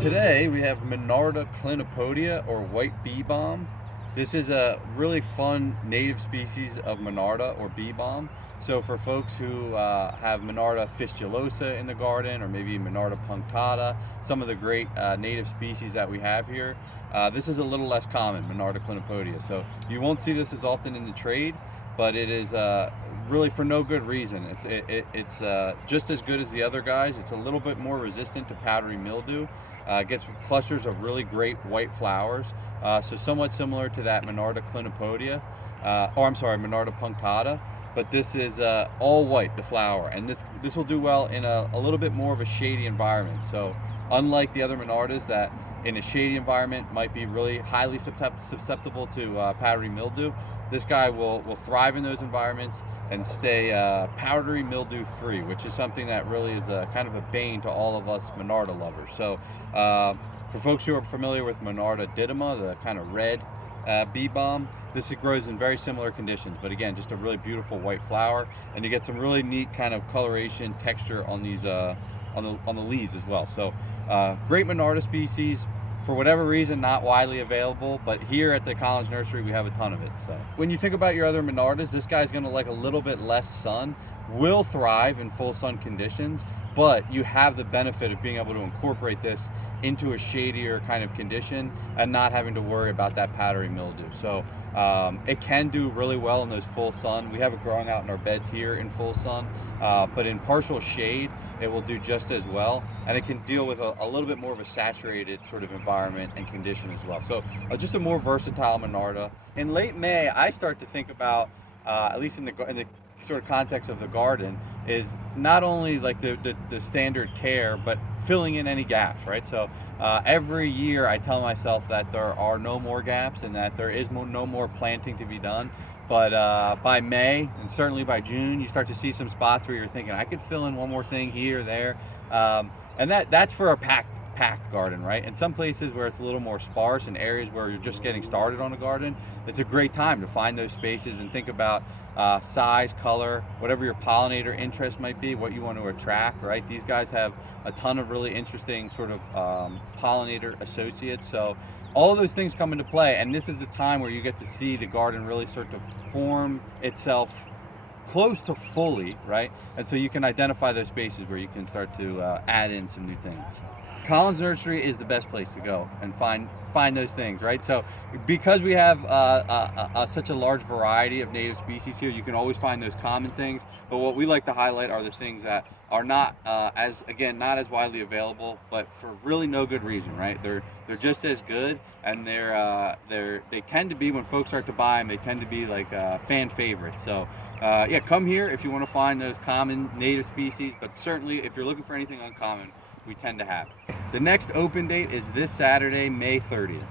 Today we have Monarda clinipodia, or white bee balm. This is a really fun native species of Monarda or bee balm. So for folks who have Monarda fistulosa in the garden, or maybe Monarda punctata, some of the great native species that we have here, this is a little less common, Monarda clinipodia. So you won't see this as often in the trade, but it is really for no good reason. It's just as good as the other guys. It's a little bit more resistant to powdery mildew. Gets clusters of really great white flowers, so somewhat similar to that Monarda clinipodia, Monarda punctata, but this is all white, the flower, and this will do well in a little bit more of a shady environment. So unlike the other Monardas that in a shady environment might be really highly susceptible to powdery mildew, this guy will thrive in those environments and stay powdery mildew free, which is something that really is kind of a bane to all of us Monarda lovers. So for folks who are familiar with Monarda didyma, the kind of red bee balm, this grows in very similar conditions, but again, just a really beautiful white flower, and you get some really neat kind of coloration texture on these on the leaves as well. So great Monarda species. For whatever reason, not widely available, but here at the Collins Nursery, we have a ton of it. So when you think about your other Monardas, this guy's gonna like a little bit less sun, will thrive in full sun conditions, but you have the benefit of being able to incorporate this into a shadier kind of condition and not having to worry about that powdery mildew. So it can do really well in those full sun. We have it growing out in our beds here in full sun, but in partial shade, it will do just as well, and it can deal with a little bit more of a saturated sort of environment and condition as well. So just a more versatile Monarda. In late May, I start to think about, at least in the sort of context of the garden, is not only like the standard care, but filling in any gaps, right? So every year I tell myself that there are no more gaps and that there is no more planting to be done. But by May, and certainly by June, you start to see some spots where you're thinking, I could fill in one more thing here or there. And that's for a packed garden, right? And some places where it's a little more sparse, and areas where you're just getting started on a garden, it's a great time to find those spaces and think about size, color, whatever your pollinator interest might be, what you want to attract, right? These guys have a ton of really interesting sort of pollinator associates. So all of those things come into play, and this is the time where you get to see the garden really start to form itself close to fully, right? And so you can identify those spaces where you can start to add in some new things. Collins Nursery is the best place to go and find those things, right? So because we have such a large variety of native species here, you can always find those common things, but what we like to highlight are the things that are not not as widely available, but for really no good reason, right? They're just as good, and they tend to be, when folks start to buy them, they tend to be like fan favorites. So yeah, come here if you want to find those common native species, but certainly if you're looking for anything uncommon, we tend to have it. The next open date is this Saturday, May 30th.